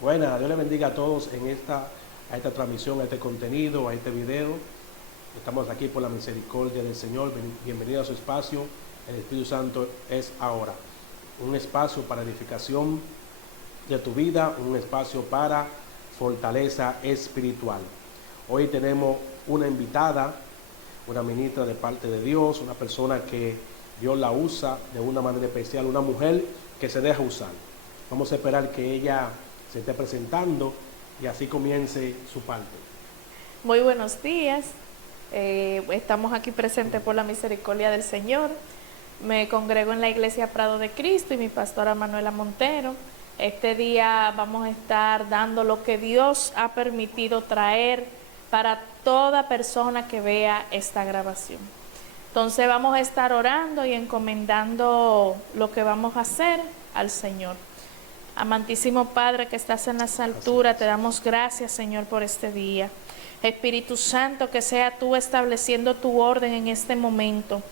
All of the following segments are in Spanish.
Buenas, Dios les bendiga a todos en esta transmisión, a este contenido, a este video. Estamos aquí por la misericordia del Señor. Bienvenido a su espacio. El Espíritu Santo es ahora. Un espacio para edificación de tu vida, un espacio para fortaleza espiritual. Hoy tenemos una invitada, una ministra de parte de Dios, una persona que Dios la usa de una manera especial, una mujer que se deja usar. Vamos a esperar que ella se esté presentando y así comience su parte. Muy buenos días, estamos aquí presentes por la misericordia del Señor. Me congrego en la Iglesia Prado de Cristo y mi pastora Manuela Montero. Este día vamos a estar dando lo que Dios ha permitido traer para toda persona que vea esta grabación. Entonces vamos a estar orando y encomendando lo que vamos a hacer al Señor. Amantísimo Padre que estás en las alturas, te damos gracias, Señor, por este día. Espíritu Santo, que sea tú estableciendo tu orden en este momento.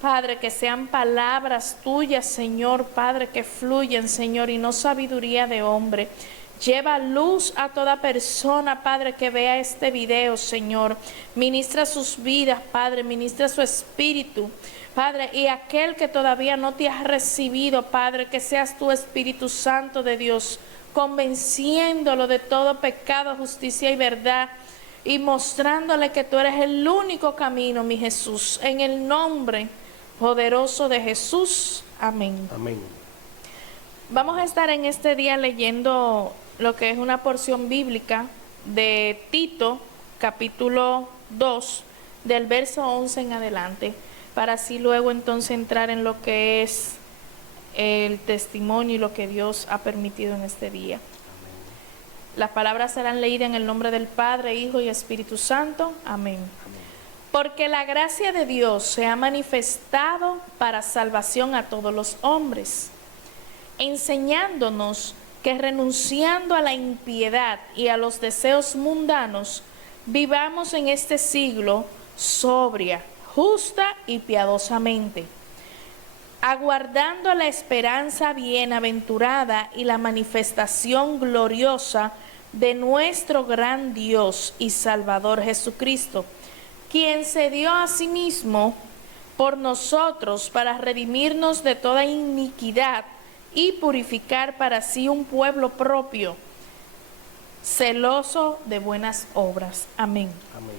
Padre, que sean palabras tuyas, Señor, Padre, que fluyen, Señor, y no sabiduría de hombre. Lleva luz a toda persona, Padre, que vea este video, Señor. Ministra sus vidas, Padre, ministra su espíritu. Padre, y aquel que todavía no te has recibido, Padre, que seas tu Espíritu Santo de Dios, convenciéndolo de todo pecado, justicia y verdad, y mostrándole que tú eres el único camino, mi Jesús. En el nombre poderoso de Jesús. Amén. Amén. Vamos a estar en este día leyendo lo que es una porción bíblica de Tito, capítulo 2, del verso 11 en adelante, para así luego entonces entrar en lo que es el testimonio y lo que Dios ha permitido en este día. Amén. Las palabras serán leídas en el nombre del Padre, Hijo y Espíritu Santo. Amén. Amén. Porque la gracia de Dios se ha manifestado para salvación a todos los hombres, enseñándonos que renunciando a la impiedad y a los deseos mundanos, vivamos en este siglo sobria, justa y piadosamente, aguardando la esperanza bienaventurada y la manifestación gloriosa de nuestro gran Dios y Salvador Jesucristo, quien se dio a sí mismo por nosotros para redimirnos de toda iniquidad y purificar para sí un pueblo propio, celoso de buenas obras. Amén. Amén.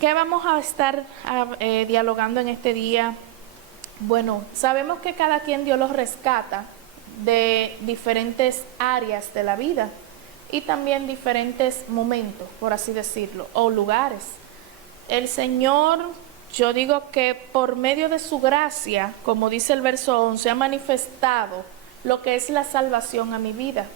¿Qué vamos a estar dialogando en este día? Bueno, sabemos que cada quien Dios los rescata de diferentes áreas de la vida y también diferentes momentos, por así decirlo, o lugares. El Señor, yo digo que por medio de su gracia, como dice el verso 11, ha manifestado lo que es la salvación a mi vida.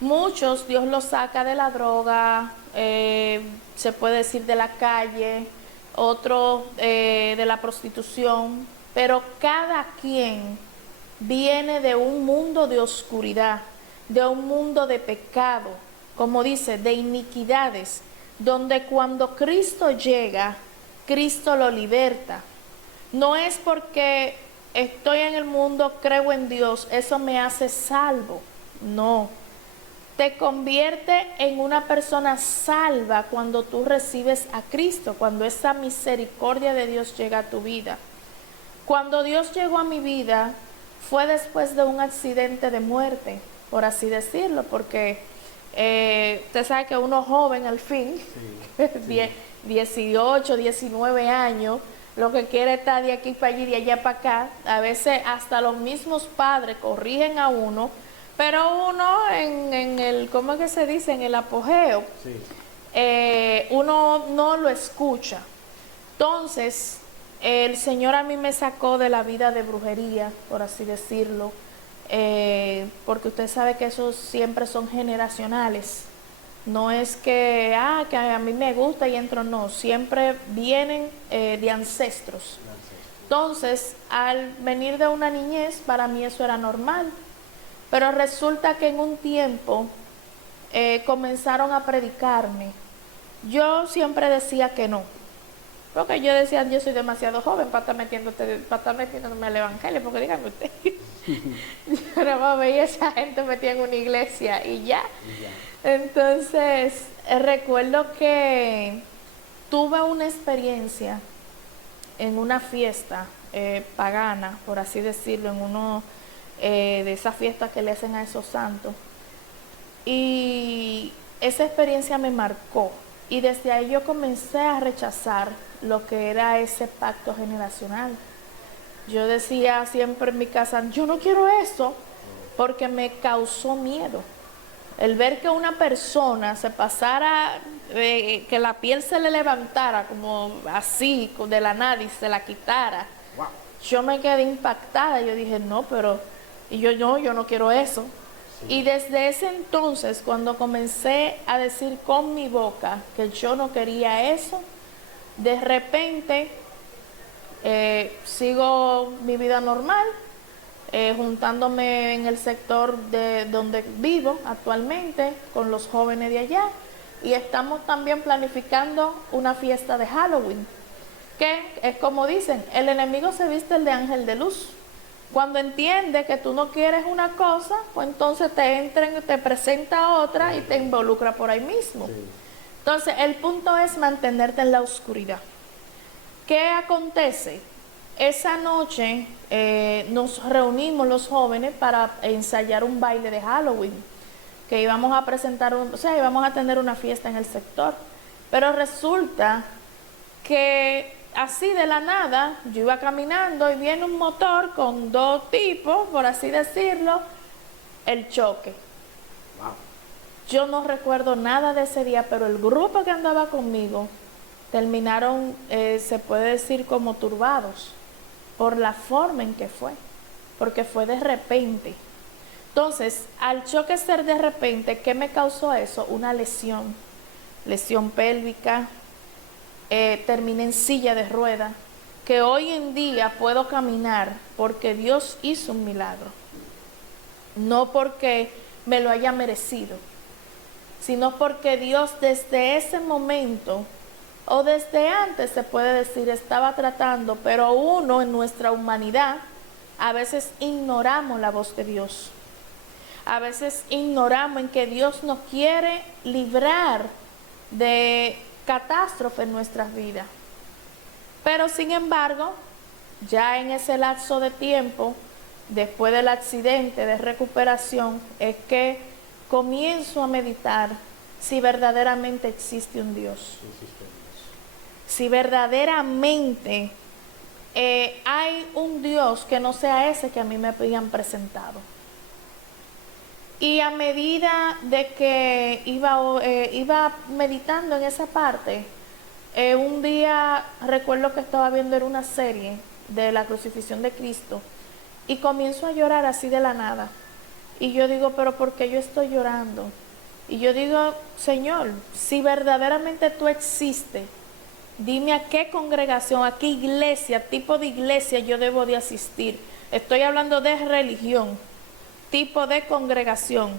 Muchos Dios los saca de la droga, se puede decir de la calle, otros de la prostitución, pero cada quien viene de un mundo de oscuridad, de un mundo de pecado, como dice, de iniquidades, donde cuando Cristo llega, Cristo lo liberta. No es porque estoy en el mundo, creo en Dios, eso me hace salvo, no. Te convierte en una persona salva cuando tú recibes a Cristo, cuando esa misericordia de Dios llega a tu vida. Cuando Dios llegó a mi vida fue después de un accidente de muerte, por así decirlo, porque usted sabe que uno joven al fin, sí. 18, 19 años, lo que quiere estar de aquí para allí, de allá para acá, a veces hasta los mismos padres corrigen a uno, pero uno en el, ¿cómo es que se dice? En el apogeo, sí. Uno no lo escucha. Entonces, el Señor a mí me sacó de la vida de brujería, por así decirlo, porque usted sabe que esos siempre son generacionales. No es que a mí me gusta y entro, no, siempre vienen de ancestros. Entonces, al venir de una niñez, para mí eso era normal. Pero resulta que en un tiempo comenzaron a predicarme. Yo siempre decía que no, porque yo decía, yo soy demasiado joven para estar metiéndome al evangelio, porque díganme usted, yo nada más veía a esa gente metida en una iglesia y ya. Entonces, recuerdo que tuve una experiencia en una fiesta pagana, por así decirlo, en uno de esas fiestas que le hacen a esos santos, y esa experiencia me marcó. Y desde ahí yo comencé a rechazar lo que era ese pacto generacional. Yo decía siempre en mi casa, yo no quiero eso, porque me causó miedo. El ver que una persona se pasara, que la piel se le levantara como así, de la nada, y se la quitara. Wow. Yo me quedé impactada. Yo dije, no, pero... Y yo no quiero eso. Y desde ese entonces, cuando comencé a decir con mi boca que yo no quería eso, de repente sigo mi vida normal, juntándome en el sector de donde vivo actualmente con los jóvenes de allá, y estamos también planificando una fiesta de Halloween, que es como dicen, el enemigo se viste el de ángel de luz. Cuando entiende que tú no quieres una cosa, pues entonces te presenta otra y te involucra por ahí mismo. Sí. Entonces, el punto es mantenerte en la oscuridad. ¿Qué acontece? Esa noche nos reunimos los jóvenes para ensayar un baile de Halloween, que íbamos a presentar, íbamos a tener una fiesta en el sector. Pero resulta que así de la nada, yo iba caminando y viene un motor con dos tipos, por así decirlo, el choque. Wow. Yo no recuerdo nada de ese día, pero el grupo que andaba conmigo terminaron, se puede decir, como turbados por la forma en que fue, porque fue de repente. Entonces, al choque ser de repente, ¿qué me causó eso? Una lesión pélvica. Terminé en silla de ruedas, que hoy en día puedo caminar porque Dios hizo un milagro, no porque me lo haya merecido, sino porque Dios desde ese momento, o desde antes se puede decir, estaba tratando, pero uno en nuestra humanidad, a veces ignoramos la voz de Dios, a veces ignoramos en que Dios nos quiere librar de catástrofe en nuestras vidas. Pero sin embargo, ya en ese lapso de tiempo, después del accidente de recuperación, es que comienzo a meditar si verdaderamente existe un Dios. Si verdaderamente hay un Dios que no sea ese que a mí me habían presentado. Y a medida de que iba meditando en esa parte, un día recuerdo que estaba viendo una serie de la crucifixión de Cristo y comienzo a llorar así de la nada. Y yo digo, pero ¿por qué yo estoy llorando? Y yo digo, Señor, si verdaderamente tú existes, dime a qué congregación, a qué iglesia, tipo de iglesia yo debo de asistir. Estoy hablando de religión, tipo de congregación,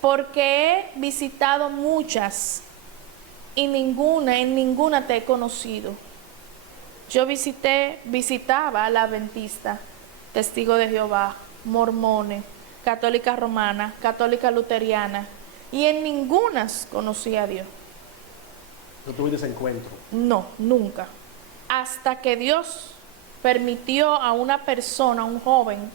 porque he visitado muchas y en ninguna te he conocido. Yo visitaba a la Adventista, Testigo de Jehová, Mormones, Católica Romana, Católica Luteriana, y en ninguna conocí a Dios. ¿No tuviste ese encuentro? No, nunca. Hasta que Dios permitió a una persona, un joven,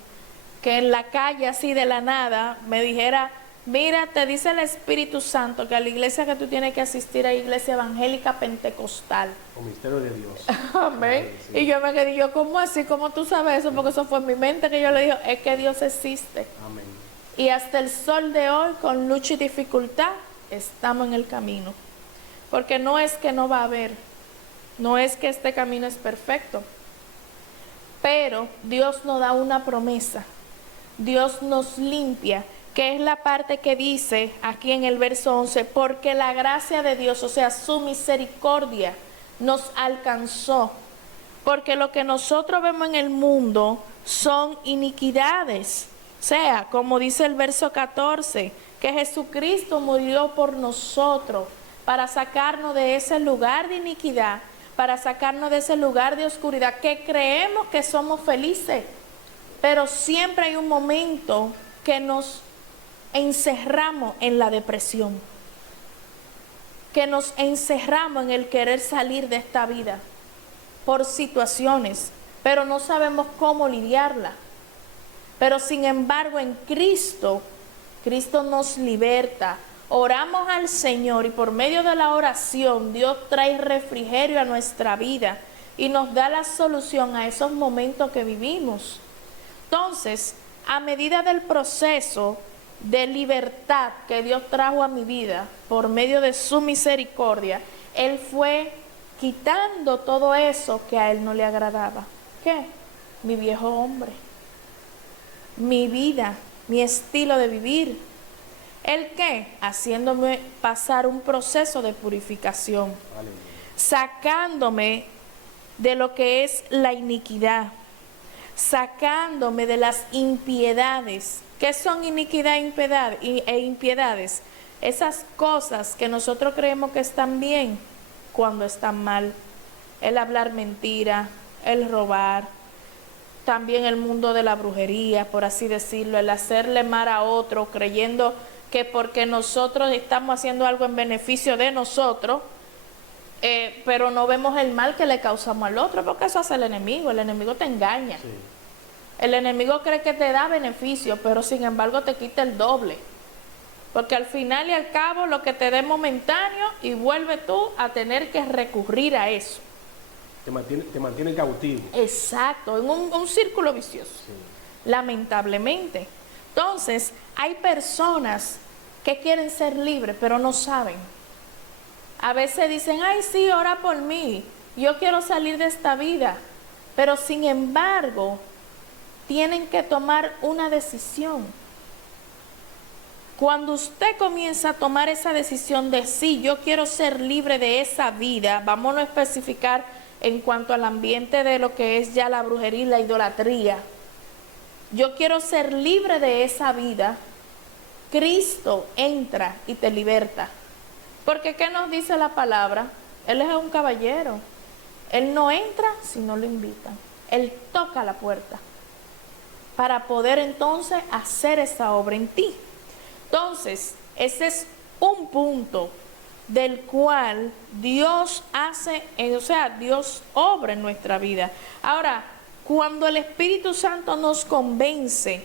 que en la calle así de la nada me dijera, mira, te dice el Espíritu Santo que a la iglesia que tú tienes que asistir es iglesia evangélica pentecostal. O misterio de Dios. Amén. Sí. Y yo me quedé, ¿cómo así? ¿Cómo tú sabes eso? Porque eso fue en mi mente que yo le dije, es que Dios existe. Amén. Y hasta el sol de hoy, con lucha y dificultad, estamos en el camino. Porque no es que no va a haber, no es que este camino es perfecto, pero Dios nos da una promesa. Dios nos limpia, que es la parte que dice aquí en el verso 11, porque la gracia de Dios, o sea, su misericordia, nos alcanzó. Porque lo que nosotros vemos en el mundo son iniquidades. O sea, como dice el verso 14, que Jesucristo murió por nosotros para sacarnos de ese lugar de iniquidad, para sacarnos de ese lugar de oscuridad, que creemos que somos felices, pero siempre hay un momento que nos encerramos en la depresión, que nos encerramos en el querer salir de esta vida por situaciones, pero no sabemos cómo lidiarla. Pero sin embargo en Cristo nos liberta. Oramos al Señor y por medio de la oración Dios trae refrigerio a nuestra vida y nos da la solución a esos momentos que vivimos. Entonces, a medida del proceso de libertad que Dios trajo a mi vida por medio de su misericordia, Él fue quitando todo eso que a Él no le agradaba. ¿Qué? Mi viejo hombre, mi vida, mi estilo de vivir. ¿El qué? Haciéndome pasar un proceso de purificación, sacándome de lo que es la iniquidad, sacándome de las impiedades. ¿Qué son iniquidad e impiedades? Esas cosas que nosotros creemos que están bien cuando están mal. El hablar mentira, el robar, también el mundo de la brujería, por así decirlo, el hacerle mal a otro creyendo que porque nosotros estamos haciendo algo en beneficio de nosotros, pero no vemos el mal que le causamos al otro, porque eso hace el enemigo te engaña. Sí. El enemigo cree que te da beneficio, pero sin embargo te quita el doble, porque al final y al cabo lo que te dé momentáneo y vuelve tú a tener que recurrir a eso. Te mantiene cautivo. Exacto, en un círculo vicioso, sí. Lamentablemente. Entonces, hay personas que quieren ser libres, pero no saben. A veces dicen, ay, sí, ora por mí, yo quiero salir de esta vida. Pero sin embargo, tienen que tomar una decisión. Cuando usted comienza a tomar esa decisión de sí, yo quiero ser libre de esa vida, vamos a especificar en cuanto al ambiente de lo que es ya la brujería y la idolatría. Yo quiero ser libre de esa vida. Cristo entra y te liberta. Porque ¿qué nos dice la palabra? Él es un caballero. Él no entra si no lo invitan. Él toca la puerta para poder entonces hacer esa obra en ti. Entonces, ese es un punto del cual Dios hace, Dios obra en nuestra vida. Ahora, cuando el Espíritu Santo nos convence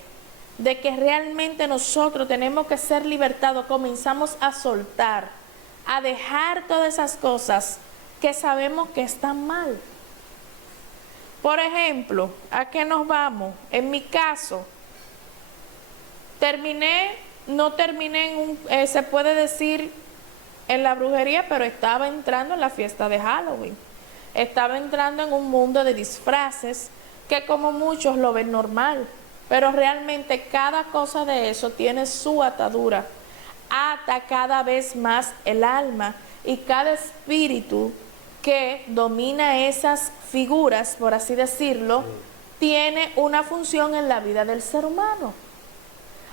de que realmente nosotros tenemos que ser libertados, comenzamos a soltar, a dejar todas esas cosas que sabemos que están mal. Por ejemplo, ¿a qué nos vamos? En mi caso, no terminé se puede decir en la brujería, pero estaba entrando en la fiesta de Halloween. Estaba entrando en un mundo de disfraces que como muchos lo ven normal, pero realmente cada cosa de eso tiene su atadura. Ata cada vez más el alma y cada espíritu que domina esas figuras, por así decirlo, tiene una función en la vida del ser humano.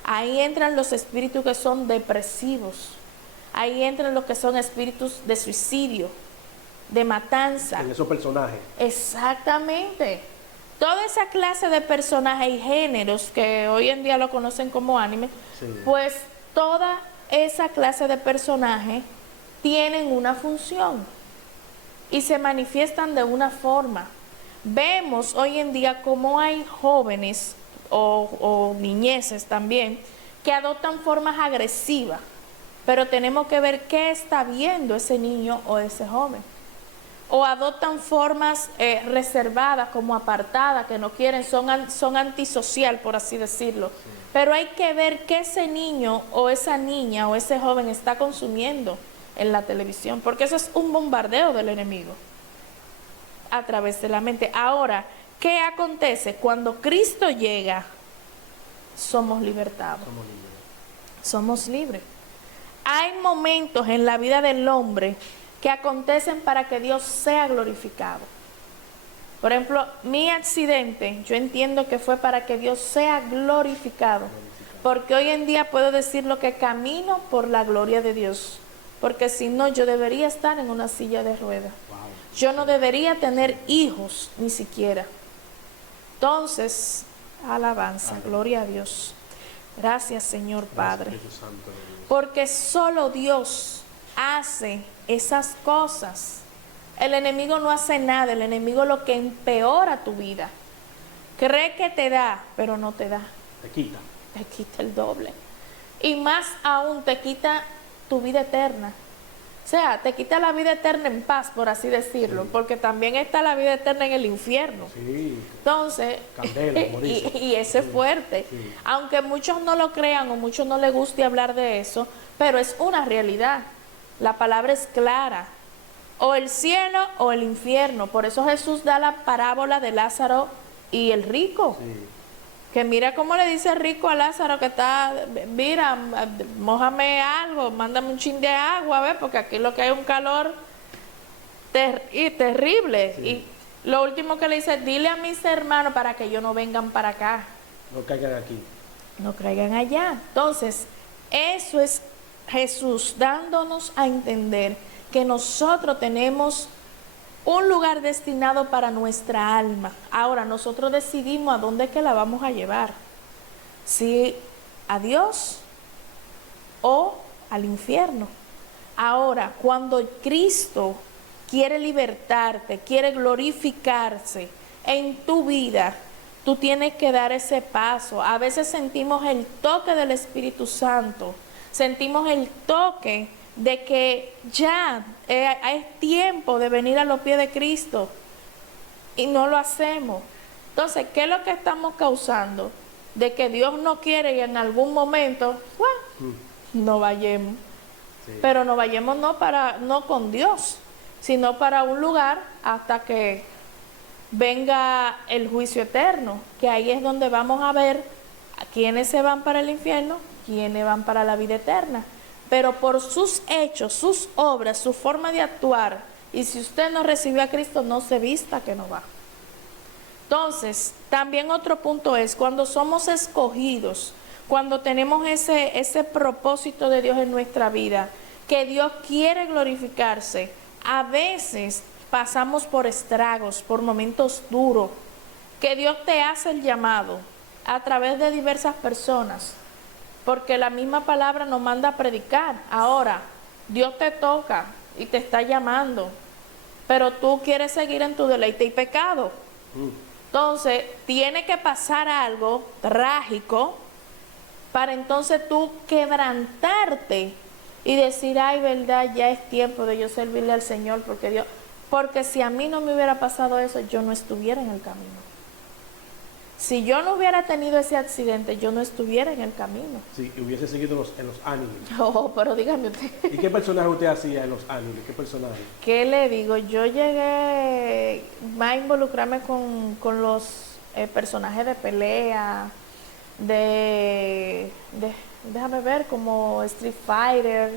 Ahí entran los espíritus que son depresivos, ahí entran los que son espíritus de suicidio, de matanza. En esos personajes. Exactamente. Toda esa clase de personajes y géneros que hoy en día lo conocen como anime, sí. Pues toda esa clase de personajes tienen una función y se manifiestan de una forma. Vemos hoy en día cómo hay jóvenes o niñeces también que adoptan formas agresivas, pero tenemos que ver qué está viendo ese niño o ese joven. O adoptan formas reservadas, como apartadas, que no quieren, son antisocial, por así decirlo. Sí. Pero hay que ver qué ese niño o esa niña o ese joven está consumiendo en la televisión, porque eso es un bombardeo del enemigo a través de la mente. Ahora, ¿qué acontece? Cuando Cristo llega, somos libertados. Somos libres. Hay momentos en la vida del hombre que acontecen para que Dios sea glorificado. Por ejemplo, mi accidente, yo entiendo que fue para que Dios sea glorificado. porque hoy en día puedo decir lo que camino por la gloria de Dios, porque si no yo debería estar en una silla de ruedas. Wow. Yo no debería tener hijos ni siquiera. Entonces, alabanza, Amén. Gloria a Dios. Gracias, Señor Padre. Gracias, Espíritu Santo de Dios. Porque solo Dios hace esas cosas. El enemigo no hace nada, el enemigo lo que empeora tu vida. Cree que te da, pero no te da. Te quita. Te quita el doble. Y más aún te quita tu vida eterna. O sea, te quita la vida eterna en paz, por así decirlo, Sí. porque también está la vida eterna en el infierno. Sí. Entonces, Candela, morirse. y ese es Sí, fuerte. sí. Aunque muchos no lo crean o muchos no les guste hablar de eso, pero es una realidad. La palabra es clara. O el cielo o el infierno. Por eso Jesús da la parábola de Lázaro y el rico. Sí. Que mira cómo le dice el rico a Lázaro que está, mira, mójame algo, mándame un chin de agua, ¿ves? Porque aquí lo que hay es un calor terrible. Sí. Y lo último que le dice, dile a mis hermanos para que ellos no vengan para acá, No caigan aquí. no caigan allá. Entonces, eso es Jesús dándonos a entender que nosotros tenemos un lugar destinado para nuestra alma. Ahora, nosotros decidimos a dónde es que la vamos a llevar. Si a Dios o al infierno. Ahora, cuando Cristo quiere libertarte, quiere glorificarse en tu vida, tú tienes que dar ese paso. A veces sentimos el toque del Espíritu Santo, sentimos el toque de que ya es tiempo de venir a los pies de Cristo y no lo hacemos. Entonces, ¿qué es lo que estamos causando? De que Dios no quiere y en algún momento, bueno, no vayamos. Sí. Pero no vayamos no con Dios, sino para un lugar hasta que venga el juicio eterno, que ahí es donde vamos a ver a quiénes se van para el infierno, quiénes van para la vida eterna. Pero por sus hechos, sus obras, su forma de actuar, y si usted no recibió a Cristo, no se vista que no va. Entonces, también otro punto es, cuando somos escogidos, cuando tenemos ese propósito de Dios en nuestra vida, que Dios quiere glorificarse, a veces pasamos por estragos, por momentos duros, que Dios te hace el llamado a través de diversas personas, porque la misma palabra nos manda a predicar. Ahora, Dios te toca y te está llamando, pero tú quieres seguir en tu deleite y pecado. Entonces, tiene que pasar algo trágico para entonces tú quebrantarte y decir, ay, verdad, ya es tiempo de yo servirle al Señor, porque si a mí no me hubiera pasado eso, yo no estuviera en el camino. Si yo no hubiera tenido ese accidente, yo no estuviera en el camino. Sí, y hubiese seguido en los animes. Oh, pero dígame usted. ¿Y qué personaje usted hacía en los animes? ¿Qué personaje? ¿Qué le digo? Yo llegué más a involucrarme con los personajes de pelea, déjame ver, como Street Fighter,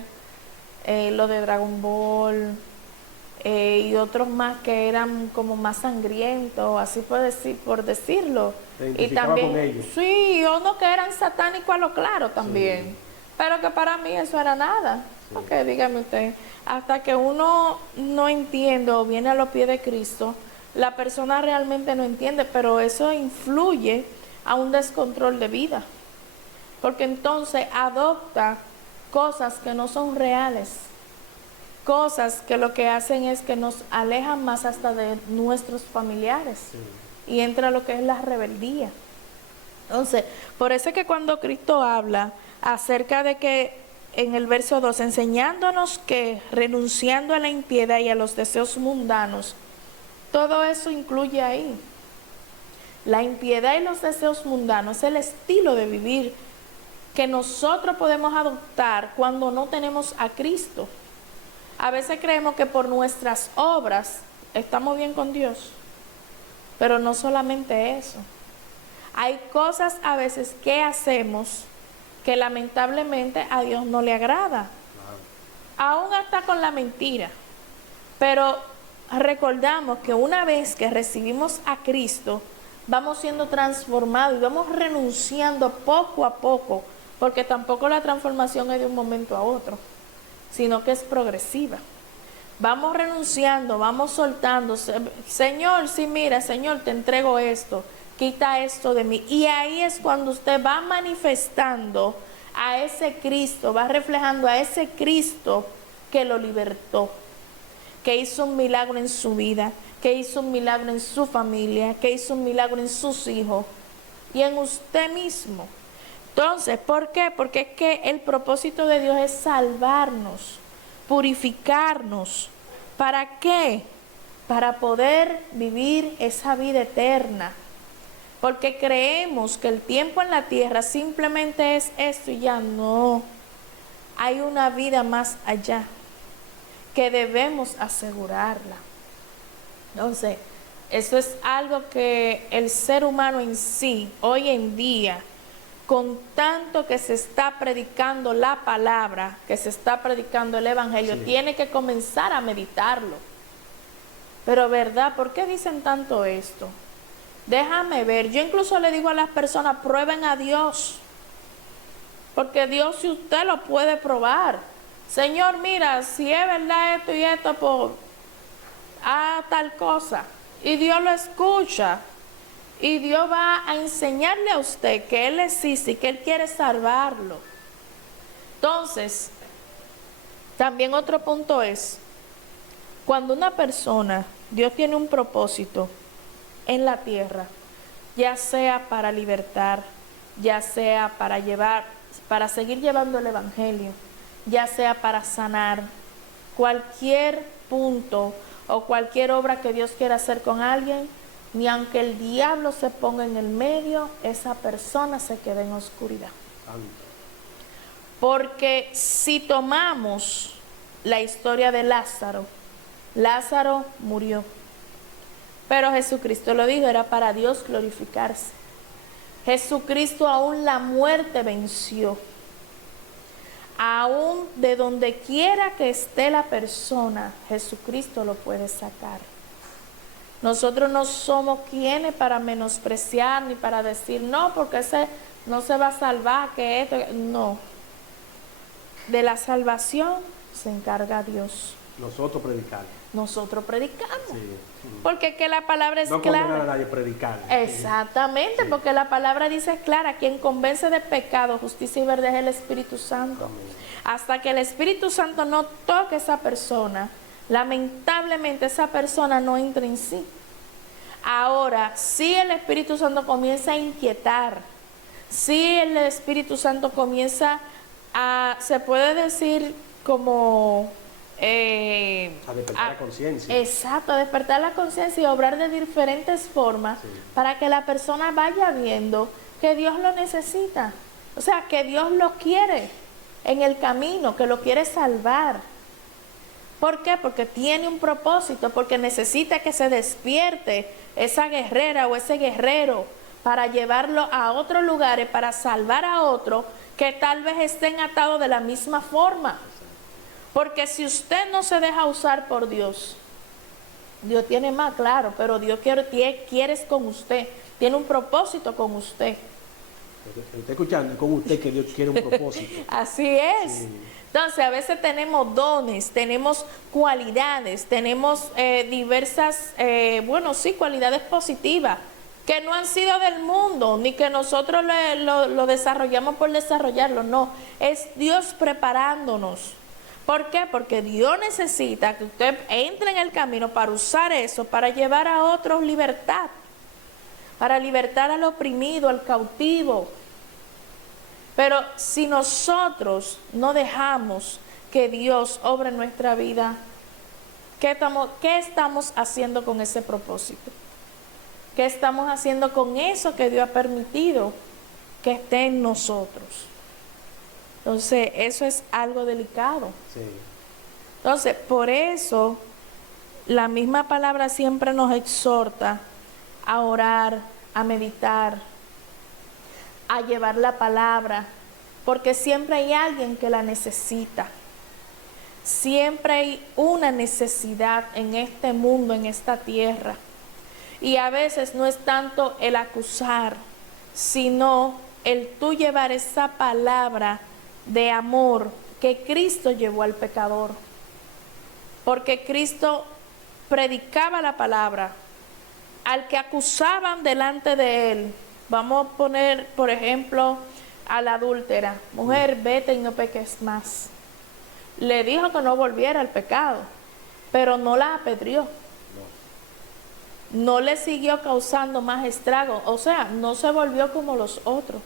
lo de Dragon Ball, y otros más que eran como más sangrientos, así por decirlo. ¿Te Y identificaba también, con ellos? sí, unos que eran satánicos a lo claro también. Sí. Pero que para mí eso era nada. Sí. Porque dígame usted, hasta que uno no entiende o viene a los pies de Cristo, la persona realmente no entiende, pero eso influye a un descontrol de vida. Porque entonces adopta cosas que no son reales. Cosas que lo que hacen es que nos alejan más hasta de nuestros familiares. Sí. Y entra lo que es la rebeldía. Entonces, por eso es que cuando Cristo habla acerca de que en el verso 2, enseñándonos que renunciando a la impiedad y a los deseos mundanos, todo eso incluye ahí. La impiedad y los deseos mundanos es el estilo de vivir que nosotros podemos adoptar cuando no tenemos a Cristo. A veces creemos que por nuestras obras estamos bien con Dios, pero no solamente eso. Hay cosas a veces que hacemos que lamentablemente a Dios no le agrada. Claro. Aún hasta con la mentira. Pero recordamos que una vez que recibimos a Cristo, vamos siendo transformados y vamos renunciando poco a poco porque tampoco la transformación es de un momento a otro, sino que es progresiva. Vamos renunciando, vamos soltando. Señor, sí, mira, Señor, te entrego esto, quita esto de mí. Y ahí es cuando usted va manifestando a ese Cristo, va reflejando a ese Cristo que lo libertó, que hizo un milagro en su vida, que hizo un milagro en su familia, que hizo un milagro en sus hijos y en usted mismo. Entonces, ¿por qué? Porque es que el propósito de Dios es salvarnos, purificarnos. ¿Para qué? Para poder vivir esa vida eterna. Porque creemos que el tiempo en la tierra simplemente es esto y ya no. Hay una vida más allá que debemos asegurarla. Entonces, eso es algo que el ser humano en sí, hoy en día, con tanto que se está predicando la palabra, que se está predicando el evangelio, sí, tiene que comenzar a meditarlo. Pero ¿verdad? ¿Por qué dicen tanto esto? Déjame ver. Yo incluso le digo a las personas, prueben a Dios. Porque Dios, si usted lo puede probar. Señor, mira, si es verdad esto y esto, pues haz tal cosa. Y Dios lo escucha. Y Dios va a enseñarle a usted que Él existe y que Él quiere salvarlo. Entonces, también otro punto es, cuando una persona, Dios tiene un propósito en la tierra, ya sea para libertar, ya sea para seguir llevando el evangelio, ya sea para sanar, cualquier punto o cualquier obra que Dios quiera hacer con alguien, ni aunque el diablo se ponga en el medio, esa persona se queda en oscuridad. Porque si tomamos la historia de Lázaro, Lázaro murió, pero Jesucristo lo dijo, era para Dios glorificarse. Jesucristo aún la muerte venció. Aún de donde quiera que esté la persona, Jesucristo lo puede sacar. Nosotros no somos quienes para menospreciar ni para decir, no, porque ese no se va a salvar, que esto, no. De la salvación se encarga Dios. Nosotros predicamos. Nosotros predicamos. Sí. Porque que la palabra es clara. No condenar a nadie, predicar. Exactamente, sí, porque la palabra dice clara, quien convence de pecado, justicia y verdad es el Espíritu Santo. Amén. Hasta que el Espíritu Santo no toque a esa persona, lamentablemente esa persona no entra en sí. Ahora, si el Espíritu Santo comienza a inquietar, si el Espíritu Santo comienza a, se puede decir como a despertar la conciencia. Exacto, a despertar la conciencia y obrar de diferentes formas, sí, para que la persona vaya viendo que Dios lo necesita. O sea, que Dios lo quiere en el camino, que lo quiere salvar. ¿Por qué? Porque tiene un propósito, porque necesita que se despierte esa guerrera o ese guerrero para llevarlo a otros lugares, para salvar a otros que tal vez estén atados de la misma forma. Porque si usted no se deja usar por Dios, Dios tiene más, claro, pero Dios quiere es con usted, tiene un propósito con usted. Está escuchando, con usted que Dios quiere un propósito. Así es. Sí. Entonces, a veces tenemos dones, tenemos cualidades, tenemos diversas, cualidades positivas, que no han sido del mundo, ni que nosotros lo desarrollamos por desarrollarlo, no. Es Dios preparándonos. ¿Por qué? Porque Dios necesita que usted entre en el camino para usar eso, para llevar a otros libertad, para libertar al oprimido, al cautivo. Pero si nosotros no dejamos que Dios obre en nuestra vida, ¿qué estamos haciendo con ese propósito? ¿Qué estamos haciendo con eso que Dios ha permitido que esté en nosotros? Entonces, eso es algo delicado. Sí. Entonces, por eso, la misma palabra siempre nos exhorta a orar, a meditar, a llevar la palabra, porque siempre hay alguien que la necesita. Siempre hay una necesidad en este mundo, en esta tierra. Y a veces no es tanto el acusar, sino el tú llevar esa palabra de amor que Cristo llevó al pecador. Porque Cristo predicaba la palabra al que acusaban delante de él. Vamos a poner, por ejemplo, a la adúltera: mujer, vete y no peques más. Le dijo que no volviera al pecado, pero no la apedreó. No le siguió causando más estragos, o sea, no se volvió como los otros,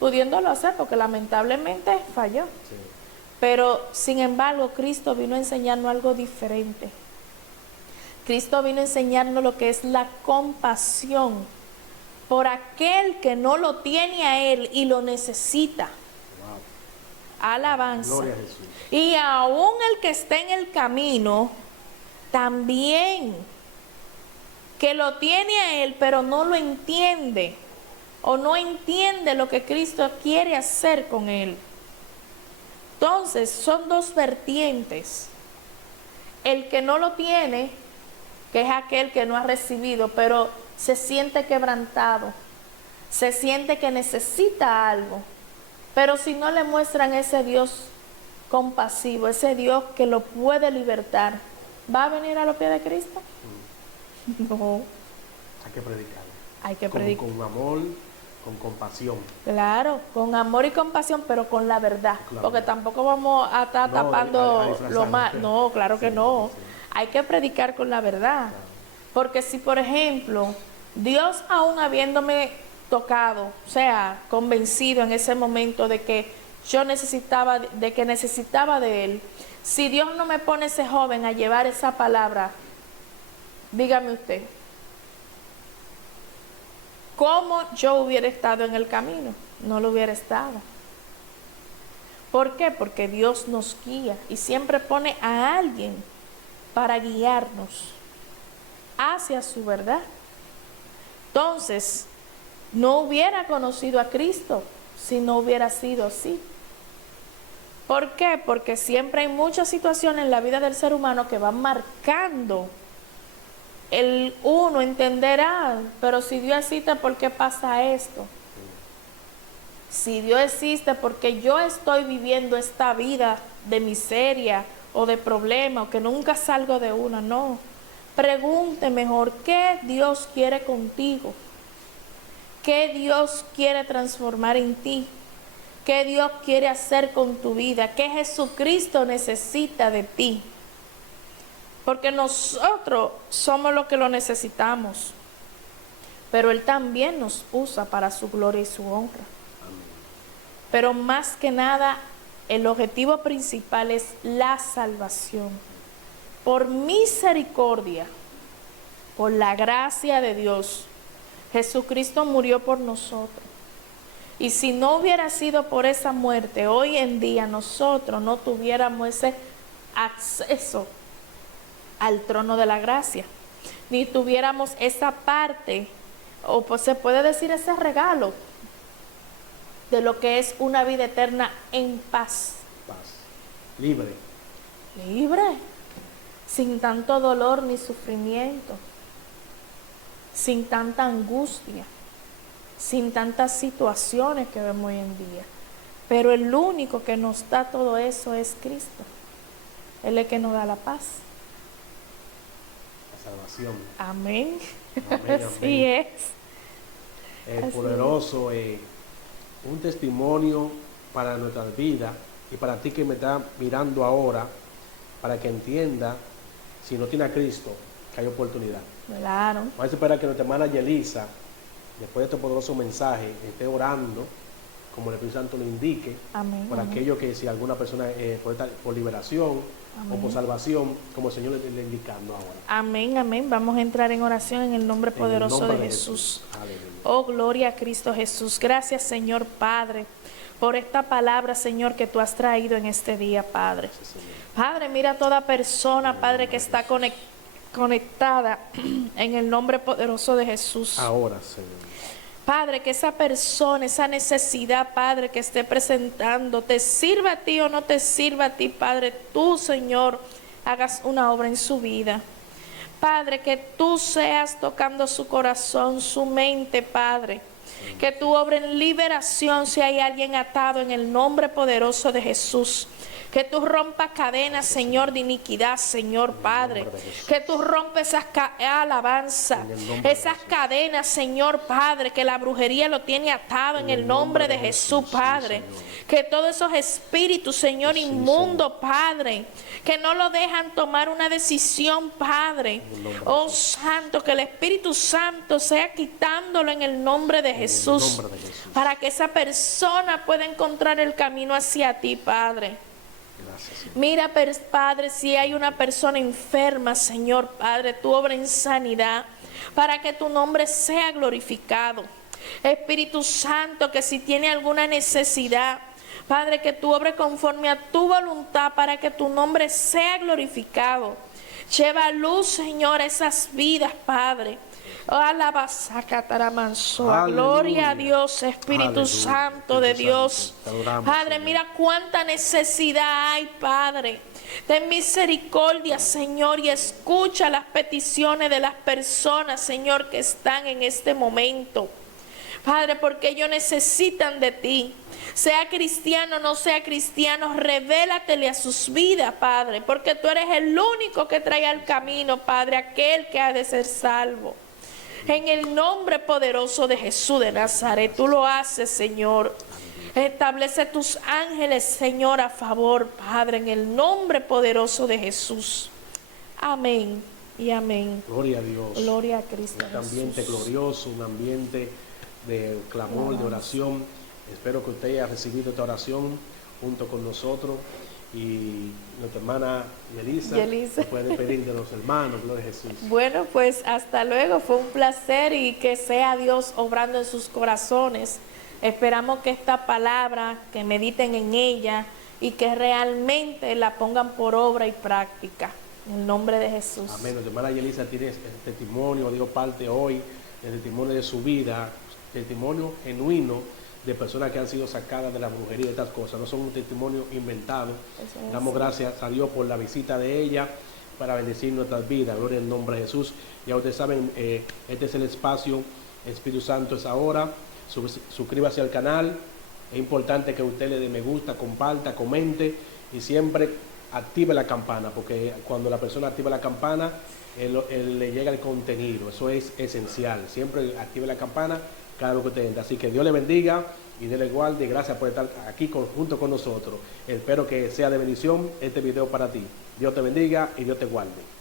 pudiéndolo hacer porque lamentablemente falló. Sí. Pero sin embargo, Cristo vino a enseñarnos algo diferente. Cristo vino a enseñarnos lo que es la compasión por aquel que no lo tiene a Él y lo necesita. Wow. Alabanza. Gloria a Jesús. Y aún el que esté en el camino, también, que lo tiene a Él, pero no lo entiende, o no entiende lo que Cristo quiere hacer con él. Entonces, son dos vertientes. El que no lo tiene, que es aquel que no ha recibido, pero se siente quebrantado, se siente que necesita algo, pero si no le muestran ese Dios compasivo, ese Dios que lo puede libertar, ¿va a venir a los pies de Cristo? No. Hay que predicar. Hay que predicar. Con amor, con compasión. Claro, con amor y compasión, pero con la verdad. Porque tampoco vamos a estar tapando lo mal. No, claro que no. Sí. Hay que predicar con la verdad. Claro. Porque si, por ejemplo, Dios aún habiéndome tocado, o sea, convencido en ese momento de que yo necesitaba de Él, si Dios no me pone ese joven a llevar esa palabra, dígame usted, ¿cómo yo hubiera estado en el camino? No lo hubiera estado. ¿Por qué? Porque Dios nos guía y siempre pone a alguien para guiarnos hacia su verdad. Entonces, no hubiera conocido a Cristo si no hubiera sido así. ¿Por qué? Porque siempre hay muchas situaciones en la vida del ser humano que van marcando el uno entenderá, pero si Dios existe, ¿por qué pasa esto? Si Dios existe, ¿por qué yo estoy viviendo esta vida de miseria o de problema o que nunca salgo de una? No. Pregunte mejor, ¿qué Dios quiere contigo? ¿Qué Dios quiere transformar en ti? ¿Qué Dios quiere hacer con tu vida? ¿Qué Jesucristo necesita de ti? Porque nosotros somos los que lo necesitamos, pero Él también nos usa para su gloria y su honra. Amén. Pero más que nada, el objetivo principal es la salvación. Por misericordia, por la gracia de Dios, Jesucristo murió por nosotros. Y si no hubiera sido por esa muerte, hoy en día nosotros no tuviéramos ese acceso al trono de la gracia, ni tuviéramos esa parte, o pues se puede decir ese regalo de lo que es una vida eterna en paz. Paz. Libre. Libre, sin tanto dolor ni sufrimiento, sin tanta angustia, sin tantas situaciones que vemos hoy en día. Pero el único que nos da todo eso es Cristo. Él es el que nos da la paz. Salvación. Amén. Amén. Así es. Poderoso, un testimonio para nuestra vida y para ti que me está mirando ahora, para que entienda, si no tiene a Cristo, que hay oportunidad. Claro. Vamos a esperar que nuestra hermana Yelisa, después de este poderoso mensaje, esté orando, como el Espíritu Santo le indique, amén, para amén. Aquello que si alguna persona puede estar por liberación, amén, o por salvación, como el Señor le indicando ahora. Amén, amén. Vamos a entrar en oración en el nombre poderoso de Jesús. Oh, gloria a Cristo Jesús. Gracias, Señor Padre, por esta palabra, Señor, que tú has traído en este día, Padre. Sí, Padre, mira a toda persona, Padre, que está conectada en el nombre poderoso de Jesús. Ahora, Señor. Padre, que esa persona, esa necesidad, Padre, que esté presentando, te sirva a ti o no te sirva a ti, Padre, tú, Señor, hagas una obra en su vida. Padre, que tú seas tocando su corazón, su mente, Padre. Que tú obres en liberación si hay alguien atado en el nombre poderoso de Jesús. Que tú rompas cadenas, Señor, de iniquidad, Señor Padre. Que tú rompes esas alabanzas, esas cadenas, Señor Padre, que la brujería lo tiene atado en el nombre de Jesús, Padre. Que todos esos espíritus, Señor, inmundos, Padre, que no lo dejan tomar una decisión, Padre. Oh Santo, que el Espíritu Santo sea quitándolo en el nombre de Jesús, para que esa persona pueda encontrar el camino hacia ti, Padre. Mira, Padre, si hay una persona enferma, Señor Padre, tú obra en sanidad para que tu nombre sea glorificado. Espíritu Santo, que si tiene alguna necesidad, Padre, que tú obres conforme a tu voluntad para que tu nombre sea glorificado. Lleva luz, Señor, a esas vidas, Padre. Gloria a Dios, Espíritu Santo de Dios. Padre, mira cuánta necesidad hay, Padre. Ten misericordia, Señor, y escucha las peticiones de las personas, Señor, que están en este momento. Padre, porque ellos necesitan de ti. Sea cristiano o no sea cristiano, revélatele a sus vidas, Padre, porque tú eres el único que trae al camino, Padre, aquel que ha de ser salvo. En el nombre poderoso de Jesús de Nazaret, tú lo haces, Señor. Establece tus ángeles, Señor, a favor, Padre, en el nombre poderoso de Jesús. Amén y amén. Gloria a Dios. Gloria a Cristo. Un ambiente glorioso, un ambiente de clamor, de oración. Espero que usted haya recibido esta oración junto con nosotros. Y nuestra hermana Yelisa puede pedir de los hermanos, gloria a Jesús. Bueno, pues hasta luego, fue un placer y que sea Dios obrando en sus corazones. Esperamos que esta palabra, que mediten en ella y que realmente la pongan por obra y práctica. En el nombre de Jesús. Amén. Nuestra hermana Yelisa tiene testimonio, dio parte hoy del testimonio de su vida, testimonio genuino de personas que han sido sacadas de la brujería y estas cosas. No son un testimonio inventado. Damos gracias a Dios por la visita de ella para bendecir nuestras vidas. Gloria al nombre de Jesús. Ya ustedes saben, este es el espacio Espíritu Santo es ahora. Suscríbase al canal. Es importante que usted le dé me gusta, comparta, comente y siempre active la campana, porque cuando la persona activa la campana, él le llega el contenido. Eso es esencial. Siempre active la campana cada vez que usted entra. Así que Dios le bendiga y Dios le guarde. Gracias por estar aquí junto con nosotros. Espero que sea de bendición este video para ti. Dios te bendiga y Dios te guarde.